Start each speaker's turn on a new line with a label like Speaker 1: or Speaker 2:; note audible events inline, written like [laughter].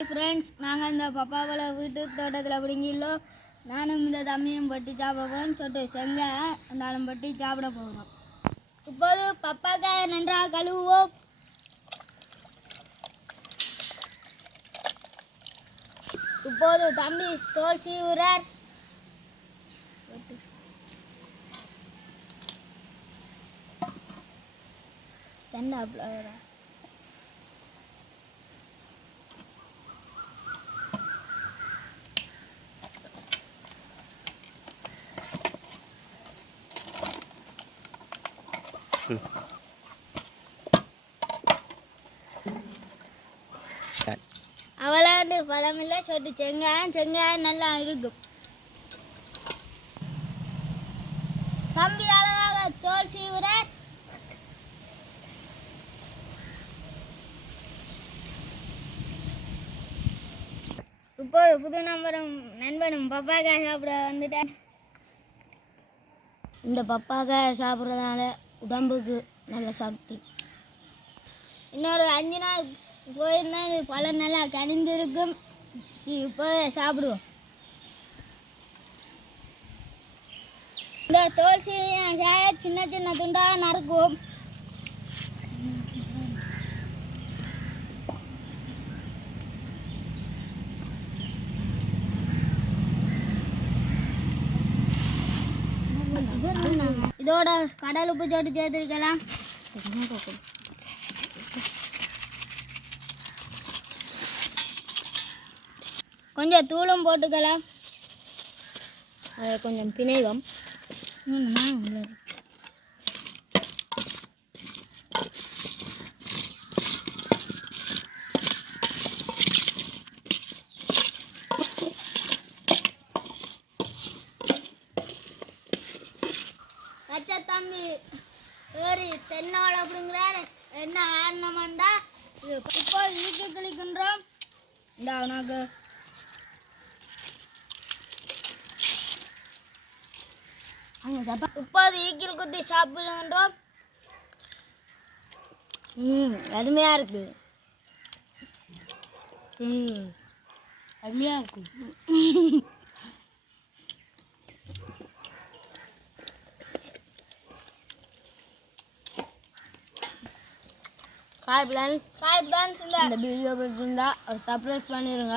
Speaker 1: Friends நாங்கள் இந்த பப்பாவில் வீட்டு தோட்டத்தில் பிடிங்கிலோ நானும் இந்த தம்மியும் பட்டி சாப்பிட போகிறோம் சொல்லிட்டு செங்க நானும் பட்டி சாப்பிட போகிறோம் இப்போது பப்பாக்காயை நன்றாக கழுவுவோம். இப்போது தம்பி தோல் சீவுறார். அப்ளோ அவளாண்டு பழமில்ல சொட்டு செங்காயம் செங்காயம் நல்லா இருக்கும் தம்பி அழகாக தோல் சீவுறார் இப்போது புது நம்பரும் நண்பனும் பப்பாக்காய் சாப்பிட வந்துட்டேன் இந்த பப்பாக்காய் சாப்பிட்றதால உடம்புக்கு நல்ல சக்தி. இன்னொரு அஞ்சு நாள் போயிருந்தா இது பழம் நல்லா கனிந்திருக்கும். இப்போ சாப்பிடுவோம். இந்த தோல் சின்ன சின்ன துண்டாக நறுக்குவோம். இதோட கடல் உப்பு சொட்டு சேர்த்துருக்கலாம். கொஞ்சம் தூளும் போட்டுக்கலாம்.
Speaker 2: அதை கொஞ்சம் பிணைவம்.
Speaker 1: தம்பி ஏறி தென்னாள் அப்படிங்கிறார் என்ன காரணமாண்டா இது இப்போ ஈக்கு கிளிக்கின்றோம் இந்த உனக்கு. இப்போது ஈக்கில் குத்தி சாப்பிடுகின்றோம்.
Speaker 2: ம் அருமையாக இருக்கு. ம். அருமையாக இருக்கும் [laughs] ஹாய் பிளான்ஸ்
Speaker 1: ஃப்ரெண்ட்ஸ் இந்த
Speaker 2: இந்த வீடியோ பிடிச்சிருந்தா ஒரு சர்ப்ரைஸ் பண்ணிடுங்க